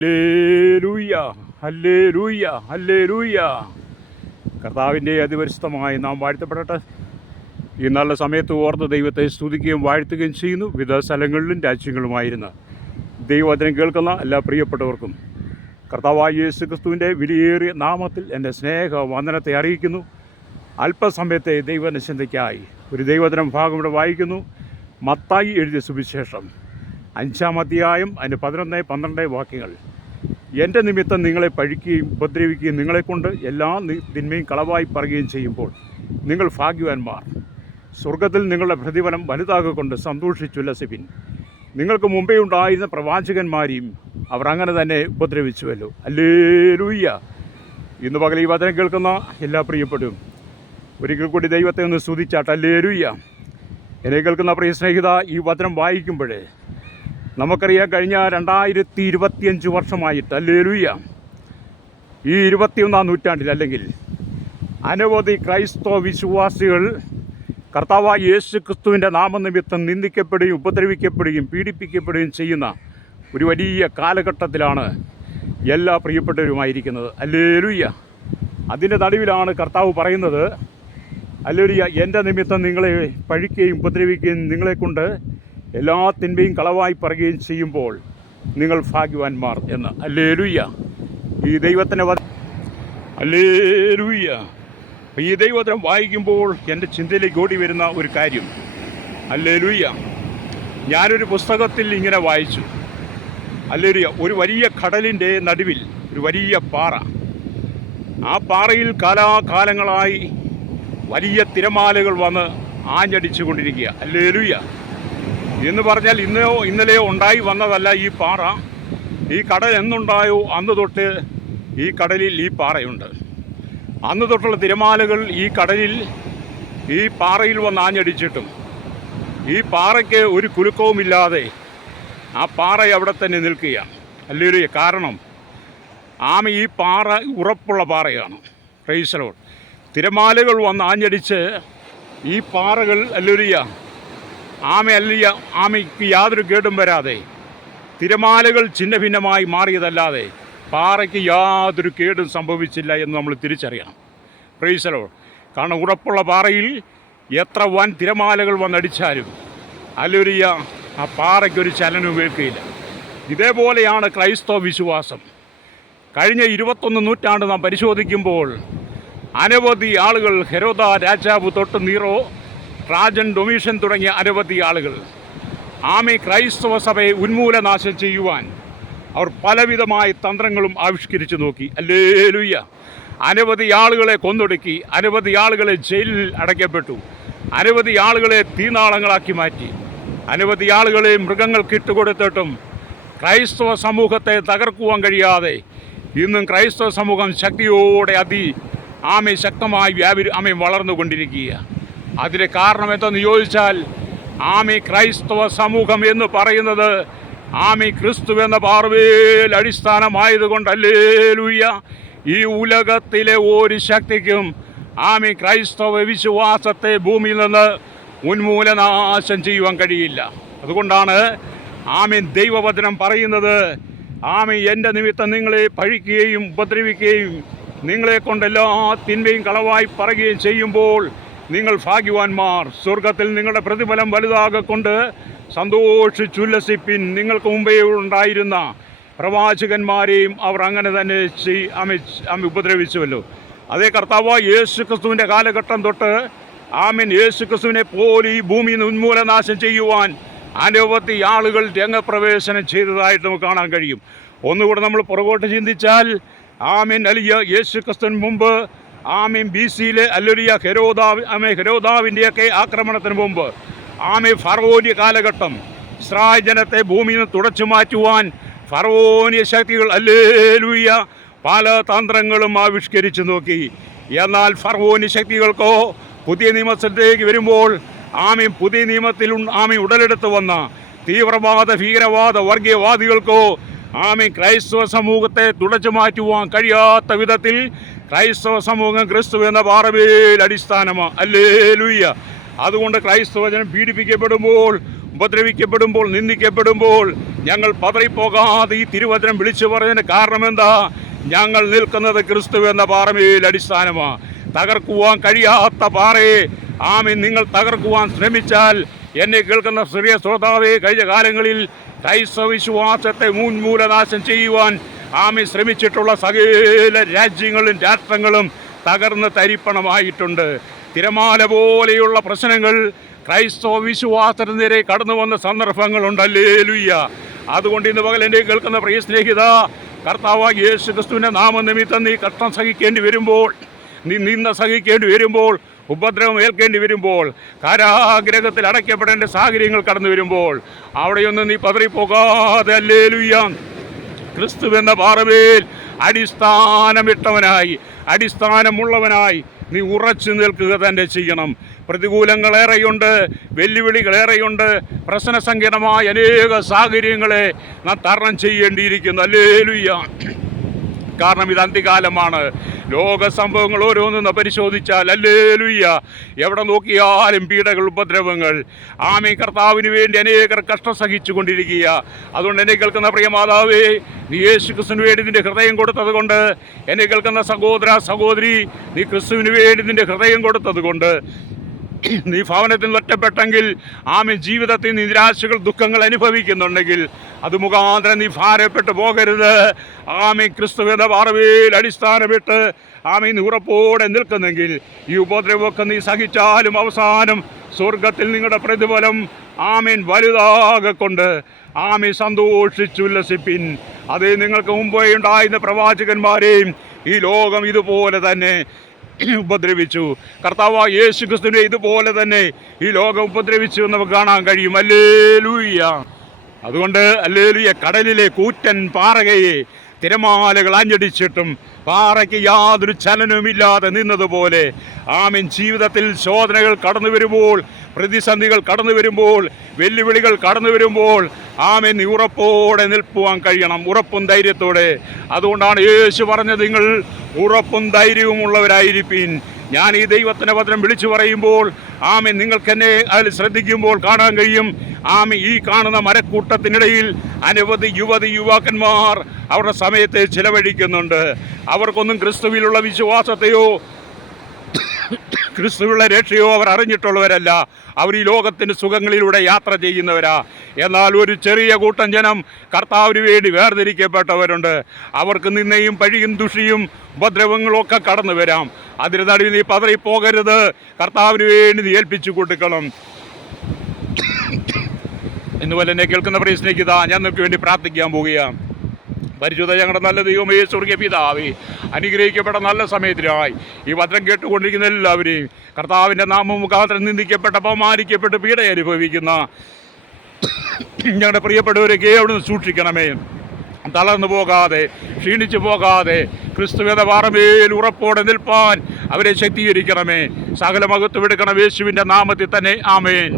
Hallelujah, hallelujah, hallelujah. കർത്താവിൻ്റെ അതിപരിശുദ്ധമായി നാം വാഴ്ത്തപ്പെടട്ടെ. ഈ നല്ല സമയത്ത് ഓർത്ത് ദൈവത്തെ സ്തുതിക്കുകയും വാഴ്ത്തുകയും ചെയ്യുന്നു. വിവിധ സ്ഥലങ്ങളിലും രാജ്യങ്ങളുമായിരുന്ന ദൈവവചനം കേൾക്കുന്ന എല്ലാ പ്രിയപ്പെട്ടവർക്കും കർത്താവായ യേശു ക്രിസ്തുവിൻ്റെ വിലയേറിയ നാമത്തിൽ എൻ്റെ സ്നേഹ വന്ദനത്തെ അറിയിക്കുന്നു. അല്പസമയത്തെ ദൈവനിശ്ചിന്തയ്ക്കായി ഒരു ദൈവവചനം ഭാഗം ഇവിടെ വായിക്കുന്നു. മത്തായി എഴുതിയ സുവിശേഷം 5-ാം അധ്യായം അതിൻ്റെ 11-12 വാക്യങ്ങൾ. എൻ്റെ നിമിത്തം നിങ്ങളെ പഴിക്കുകയും ഉപദ്രവിക്കുകയും നിങ്ങളെക്കൊണ്ട് എല്ലാ തിന്മയും കളവായി പറയുകയും ചെയ്യുമ്പോൾ നിങ്ങൾ ഭാഗ്യവാന്മാർ. സ്വർഗത്തിൽ നിങ്ങളുടെ പ്രതിഫലം വലുതാകൊണ്ട് സന്തോഷിച്ചുല്ലസിപ്പിൻ. നിങ്ങൾക്ക് മുമ്പേ ഉണ്ടായിരുന്ന പ്രവാചകന്മാരെയും അവർ അങ്ങനെ തന്നെ ഉപദ്രവിച്ചുവല്ലോ. ഹല്ലേലൂയ. ഇന്ന് പകൽ ഈ വചനം കേൾക്കുന്ന എല്ലാ പ്രിയപ്പെടും ഒരിക്കൽ കൂടി ദൈവത്തെ ഒന്ന് സ്തുതിച്ചാട്ട്. ഹല്ലേലൂയ. എന്നെ കേൾക്കുന്ന പ്രിയ സ്നേഹിത, ഈ വചനം വായിക്കുമ്പോൾ നമുക്കറിയാം, കഴിഞ്ഞ 2025 വർഷമായിട്ട്, ഹല്ലേലൂയ, ഈ 21-ാം നൂറ്റാണ്ടിൽ അല്ലെങ്കിൽ അനവധി ക്രൈസ്തവ വിശ്വാസികൾ കർത്താവായ യേശു ക്രിസ്തുവിൻ്റെ നാമനിമിത്തം നിന്ദിക്കപ്പെടുകയും ഉപദ്രവിക്കപ്പെടുകയും പീഡിപ്പിക്കപ്പെടുകയും ചെയ്യുന്ന ഒരു വലിയ കാലഘട്ടത്തിലാണ് എല്ലാ പ്രിയപ്പെട്ടവരുമായിരിക്കുന്നത്. ഹല്ലേലൂയ. അതിൻ്റെ നടുവിലാണ് കർത്താവ് പറയുന്നത്, ഹല്ലേലൂയ, എൻ്റെ നിമിത്തം നിങ്ങളെ പഴിക്കുകയും ഉപദ്രവിക്കുകയും നിങ്ങളെക്കൊണ്ട് എല്ലാ തിന്മയും കളവായി പറയുകയും ചെയ്യുമ്പോൾ നിങ്ങൾ ഭാഗ്യവാന്മാർ എന്ന്. ഹല്ലേലൂയ. ഈ ദൈവത്തിൻ്റെ ഹല്ലേലൂയ. ഈ ദൈവവചനം വായിക്കുമ്പോൾ എൻ്റെ ചിന്തയിലേക്ക് ഓടി വരുന്ന ഒരു കാര്യം, ഹല്ലേലൂയ, ഞാനൊരു പുസ്തകത്തിൽ ഇങ്ങനെ വായിച്ചു. ഹല്ലേലൂയ. ഒരു വലിയ കടലിൻ്റെ നടുവിൽ ഒരു വലിയ പാറ. ആ പാറയിൽ കാലാകാലങ്ങളായി വലിയ തിരമാലകൾ വന്ന് ആഞ്ഞടിച്ചു കൊണ്ടിരിക്കുക. ഹല്ലേലൂയ. എന്ന് പറഞ്ഞാൽ ഇന്നലെയോ ഉണ്ടായി വന്നതല്ല ഈ പാറ. ഈ കടൽ എന്നുണ്ടായോ അന്ന് തൊട്ട് ഈ കടലിൽ ഈ പാറയുണ്ട്. അന്ന് തൊട്ടുള്ള തിരമാലകൾ ഈ കടലിൽ ഈ പാറയിൽ വന്ന് ആഞ്ഞടിച്ചിട്ടും ഈ പാറയ്ക്ക് ഒരു കുലുക്കവുമില്ലാതെ ആ പാറ അവിടെ തന്നെ നിൽക്കുകയാണ്. ഹല്ലേലൂയ. കാരണം ഈ പാറ ഉറപ്പുള്ള പാറയാണ്. Praise the Lord. തിരമാലകൾ വന്ന് ആഞ്ഞടിച്ച് ഈ പാറകൾ, ഹല്ലേലൂയ, ആമയ്ക്ക് യാതൊരു കേടും വരാതെ തിരമാലകൾ ഛിന്ന ഭിന്നമായി മാറിയതല്ലാതെ പാറയ്ക്ക് യാതൊരു കേടും സംഭവിച്ചില്ല എന്ന് നമ്മൾ തിരിച്ചറിയണം. Praise the Lord. കാരണം ഉറപ്പുള്ള പാറയിൽ എത്ര വൻ തിരമാലകൾ വന്നടിച്ചാലും, ഹല്ലേലൂയ, ആ പാറയ്ക്കൊരു ചലനവും ഏൽക്കുകയില്ല. ഇതേപോലെയാണ് ക്രൈസ്തവ വിശ്വാസം. കഴിഞ്ഞ 21 നൂറ്റാണ്ട് നാം പരിശോധിക്കുമ്പോൾ അനവധി ആളുകൾ, ഹെരോദ രാജാവ് തൊട്ട് നീറോ, ട്രാജൻ, ഡൊമീഷ്യൻ തുടങ്ങിയ അനവധി ആളുകൾ ക്രൈസ്തവ സഭയെ ഉന്മൂലനാശം ചെയ്യുവാൻ അവർ പലവിധമായ തന്ത്രങ്ങളും ആവിഷ്കരിച്ചു നോക്കി. ഹല്ലേലൂയ. അനവധി ആളുകളെ കൊന്നൊടുക്കി, അനവധി ആളുകളെ ജയിലിൽ അടയ്ക്കപ്പെട്ടു, അനവധി ആളുകളെ തീനാളങ്ങളാക്കി മാറ്റി, അനവധി ആളുകളെ മൃഗങ്ങൾക്ക് ഇട്ടുകൊടുത്തിട്ടും ക്രൈസ്തവ സമൂഹത്തെ തകർക്കുവാൻ കഴിയാതെ ഇന്നും ക്രൈസ്തവ സമൂഹം ശക്തിയോടെ ശക്തമായി വളർന്നുകൊണ്ടിരിക്കുക. അതിന് കാരണം എന്തെന്ന് ചോദിച്ചാൽ, ക്രൈസ്തവ സമൂഹം എന്ന് പറയുന്നത് ക്രിസ്തു എന്ന പാർവേൽ അടിസ്ഥാനമായതുകൊണ്ട്, ഹല്ലേലൂയ, ഈ ഉലകത്തിലെ ഒരു ശക്തിക്കും ക്രൈസ്തവ വിശ്വാസത്തെ ഭൂമിയിൽ നിന്ന് ഉന്മൂലനാശം ചെയ്യുവാൻ കഴിയില്ല. അതുകൊണ്ടാണ് ദൈവവചനം പറയുന്നത്, എൻ്റെ നിമിത്തം നിങ്ങളെ പഴിക്കുകയും ഉപദ്രവിക്കുകയും നിങ്ങളെക്കൊണ്ട് എല്ലാ തിന്മയും കളവായി പറയുകയും ചെയ്യുമ്പോൾ നിങ്ങൾ ഭാഗ്യവാന്മാർ. സ്വർഗത്തിൽ നിങ്ങളുടെ പ്രതിഫലം വലുതാകൊണ്ട് സന്തോഷിച്ചുല്ലസിപ്പിൻ. നിങ്ങൾക്ക് മുമ്പേ ഉണ്ടായിരുന്ന പ്രവാചകന്മാരെയും അവർ അങ്ങനെ തന്നെ ഉപദ്രവിച്ചുവല്ലോ. അതേ കർത്താവായ യേശു ക്രിസ്തുവിൻ്റെ കാലഘട്ടം തൊട്ട് യേശു ക്രിസ്തുവിനെ പോലെ ഈ ഭൂമിയിൽ നിന്ന് ഉന്മൂലനാശം ചെയ്യുവാൻ അനവധി ആളുകൾ രംഗപ്രവേശനം ചെയ്തതായിട്ട് നമുക്ക് കാണാൻ കഴിയും. ഒന്നുകൂടെ നമ്മൾ പുറകോട്ട് ചിന്തിച്ചാൽ, യേശു ക്രിസ്തുവിന് മുമ്പ് BC-യിലെ, ഹല്ലേലൂയ, ഹെരോദാവിൻ്റെയൊക്കെ ആക്രമണത്തിന് മുമ്പ് ഫറവോന്യ കാലഘട്ടം, ഇസ്രായേൽ ജനത്തെ ഭൂമിയിൽ നിന്ന് തുടച്ചു മാറ്റുവാൻ ഫറവോന്യ ശക്തികൾ, ഹല്ലേലൂയ, പല തന്ത്രങ്ങളും ആവിഷ്കരിച്ചു നോക്കി. എന്നാൽ ഫറവോന്യ ശക്തികൾക്കോ പുതിയ നിയമത്തിലേക്ക് വരുമ്പോൾ പുതിയ നിയമത്തിൽ ഉടലെടുത്ത് വന്ന തീവ്രവാദ, ഭീകരവാദ, വർഗീയവാദികൾക്കോ ക്രൈസ്തവ സമൂഹത്തെ തുടച്ചു മാറ്റുവാൻ കഴിയാത്ത വിധത്തിൽ ക്രൈസ്തവ സമൂഹം ക്രിസ്തു എന്ന പാറവേൽ അടിസ്ഥാനമാണ്. ഹല്ലേലൂയ. അതുകൊണ്ട് ക്രൈസ്തവ ജനം പീഡിപ്പിക്കപ്പെടുമ്പോൾ ഉപദ്രവിക്കപ്പെടുമ്പോൾ, നിന്ദിക്കപ്പെടുമ്പോൾ ഞങ്ങൾ പതറിപ്പോകാതെ ഈ തിരുവചനം വിളിച്ചു പറഞ്ഞതിന് കാരണമെന്താ? ഞങ്ങൾ നിൽക്കുന്നത് ക്രിസ്തു എന്ന പാറമേൽ അടിസ്ഥാനമാണ്. തകർക്കുവാൻ കഴിയാത്ത പാറയെ ആമേൻ നിങ്ങൾ തകർക്കുവാൻ ശ്രമിച്ചാൽ, എന്നെ കേൾക്കുന്ന ചെറിയ ശ്രോതാവേ, കഴിഞ്ഞ കാലങ്ങളിൽ ക്രൈസ്തവ വിശ്വാസത്തെ മൂലനാശം ചെയ്യുവാൻ ആമേൻ ശ്രമിച്ചിട്ടുള്ള സകല രാജ്യങ്ങളും രാഷ്ട്രങ്ങളും തകർന്ന് തരിപ്പണമായിട്ടുണ്ട്. തിരമാല പോലെയുള്ള പ്രശ്നങ്ങൾ ക്രൈസ്തവ വിശ്വാസത്തിന് നേരെ കടന്നു വന്ന സന്ദർഭങ്ങളുണ്ട്. ഹല്ലേലൂയ. അതുകൊണ്ട് ഇന്ന് പകൽ എന്നെ കേൾക്കുന്ന പ്രിയ സ്നേഹിത, കർത്താവായ യേശു ക്രിസ്തുവിൻ്റെ നാമനിമിത്തം നീ കഷ്ടം സഹിക്കേണ്ടി വരുമ്പോൾ, നീ നിന്ന സഹിക്കേണ്ടി വരുമ്പോൾ, ഉപദ്രവം ഏൽക്കേണ്ടി വരുമ്പോൾ, കാരാഗ്രഹത്തിൽ അടയ്ക്കപ്പെടേണ്ട സാഹചര്യങ്ങൾ കടന്നു വരുമ്പോൾ, അവിടെയൊന്നും നീ പതറിപ്പോകാതെ ഹല്ലേലൂയ ക്രിസ്തു എന്ന പാറമേൽ അടിസ്ഥാനമുള്ളവനായി നീ ഉറച്ചു നിൽക്കുക തന്നെ ചെയ്യണം. പ്രതികൂലങ്ങളേറെയുണ്ട്, വെല്ലുവിളികളേറെയുണ്ട്, പ്രശ്നസങ്കീർണമായ അനേക സാഹചര്യങ്ങളെ നാം തരണം ചെയ്യേണ്ടിയിരിക്കുന്നു. ഹല്ലേലൂയ. കാരണം ഇത് അന്ത്യകാലമാണ്. ലോക സംഭവങ്ങൾ ഓരോന്നും പരിശോധിച്ചാൽ ഹല്ലേലൂയ എവിടെ നോക്കിയാലും പീഡകൾ, ഉപദ്രവങ്ങൾ. ആമേൻ. കർത്താവിന് വേണ്ടി അനേകർ കഷ്ടം സഹിച്ചു കൊണ്ടിരിക്കുക. അതുകൊണ്ട് എന്നെ കേൾക്കുന്ന പ്രിയ മാതാവേ, നീ യേശു ക്രിസ്തുവിന് വേണ്ടി നിന്റെ ഹൃദയം കൊടുത്തത് കൊണ്ട്, എന്നെ കേൾക്കുന്ന സഹോദര സഹോദരി, നീ ക്രിസ്തുവിന് വേണ്ടി നിന്റെ ഹൃദയം കൊടുത്തത് കൊണ്ട്, നീ ഭവനത്തിൽ ഒറ്റപ്പെട്ടെങ്കിൽ, ആമേൻ, ജീവിതത്തിൽ നിരാശകൾ, ദുഃഖങ്ങൾ അനുഭവിക്കുന്നുണ്ടെങ്കിൽ, അത് മുഖാന്തരം നീ ഭാരപ്പെട്ടു പോകരുത്. ആമേൻ. ക്രിസ്തു എന്ന പാറമേൽ അടിസ്ഥാനമിട്ട് ആമേൻ നീ ഉറപ്പോടെ നിൽക്കുന്നെങ്കിൽ, ഈ ഉപദ്രവമൊക്കെ നീ സഹിച്ചാലും അവസാനം സ്വർഗത്തിൽ നിങ്ങളുടെ പ്രതിഫലം ആമേൻ വലുതാകൊണ്ട് ആമേൻ സന്തോഷിച്ചുല്ലസിപ്പിൻ. അതേ, നിങ്ങൾക്ക് മുമ്പേ ഉണ്ടായിരുന്ന പ്രവാചകന്മാരെയും ഈ ലോകം ഇതുപോലെ തന്നെ ഉപദ്രവിച്ചു. കർത്താവായ യേശു ക്രിസ്തുവിനെ ഇതുപോലെ തന്നെ ഈ ലോകം ഉപദ്രവിച്ചു എന്ന് നമുക്ക് കാണാൻ കഴിയും. ഹല്ലേലൂയ. അതുകൊണ്ട് ഹല്ലേലൂയ, കടലിലെ കൂറ്റൻ പാറകയെ തിരമാലകൾ ആഞ്ഞടിച്ചിട്ടും പാറയ്ക്ക് യാതൊരു ചലനവുമില്ലാതെ നിന്നതുപോലെ ആമേൻ ജീവിതത്തിൽ ശോധനകൾ കടന്നു വരുമ്പോൾ, പ്രതിസന്ധികൾ കടന്നു വരുമ്പോൾ, വെല്ലുവിളികൾ കടന്നു വരുമ്പോൾ ആമേൻ നീ ഉറപ്പോടെ നിൽക്കുവാൻ കഴിയണം, ഉറപ്പും ധൈര്യത്തോടെ. അതുകൊണ്ടാണ് യേശു പറഞ്ഞത്, നിങ്ങൾ ഉറപ്പും ധൈര്യവുമുള്ളവരായിരിപ്പിൻ. ഞാൻ ഈ ദൈവത്തിൻ്റെ വചനം വിളിച്ചു പറയുമ്പോൾ ആമേൻ നിങ്ങൾക്കെന്നെ അതിൽ ശ്രദ്ധിക്കുമ്പോൾ കാണാൻ കഴിയും. ആമേൻ, ഈ കാണുന്ന മരക്കൂട്ടത്തിനിടയിൽ അനവധി യുവാക്കന്മാർ അവരുടെ സമയത്തെ ചിലവഴിക്കുന്നുണ്ട്. അവർക്കൊന്നും ക്രിസ്തുവിലുള്ള വിശ്വാസത്തെയോ ക്രിസ്തുവിലുള്ള രക്ഷയോ അവർ അറിഞ്ഞിട്ടുള്ളവരല്ല. അവർ ഈ ലോകത്തിൻ്റെ സുഖങ്ങളിലൂടെ യാത്ര ചെയ്യുന്നവരാ. എന്നാൽ ഒരു ചെറിയ കൂട്ടം ജനം കർത്താവിന് വേണ്ടി വേർതിരിക്കപ്പെട്ടവരുണ്ട്. അവർക്ക് നിന്നയും പഴിയും ദുഷിയും ഉപദ്രവങ്ങളും ഒക്കെ കടന്നു വരാം. അതിന് നടുവിൽ നീ പതറിപ്പോകരുത്. കർത്താവിന് വേണ്ടി നീ ഏൽപ്പിച്ചു കൊടുക്കണം. ഇന്നുപോലെ എന്നെ കേൾക്കുന്ന പ്രിയ സ്നേഹിത, ഞാൻ നിങ്ങൾക്ക് വേണ്ടി പ്രാർത്ഥിക്കാൻ പോവുകയാണ്. പരിശുദ്ധ ഞങ്ങളുടെ നല്ല ദൈവമേ, സ്വർഗ്ഗീയ പിതാവേ, അനുഗ്രഹിക്കപ്പെട്ട നല്ല സമയത്തിനായി ഈ വചനം കേട്ടുകൊണ്ടിരിക്കുന്ന എല്ലാവരെയും കർത്താവിൻ്റെ നാമം മുഖാന്തരം നിന്ദിക്കപ്പെട്ട് അപമാനിക്കപ്പെട്ട് പീഡ അനുഭവിക്കുന്ന ഞങ്ങളുടെ പ്രിയപ്പെട്ടവരൊക്കെ അവിടുന്ന് സൂക്ഷിക്കണമേ. തളർന്നു പോകാതെ, ക്ഷീണിച്ചു പോകാതെ ക്രിസ്തു എന്ന പാറമേൽ ഉറപ്പോടെ നിൽപ്പാൻ അവരെ ശക്തീകരിക്കണമേ. സകല മഹത്വം എടുക്കണം യേശുവിൻ്റെ നാമത്തിൽ തന്നെ. ആമേൻ.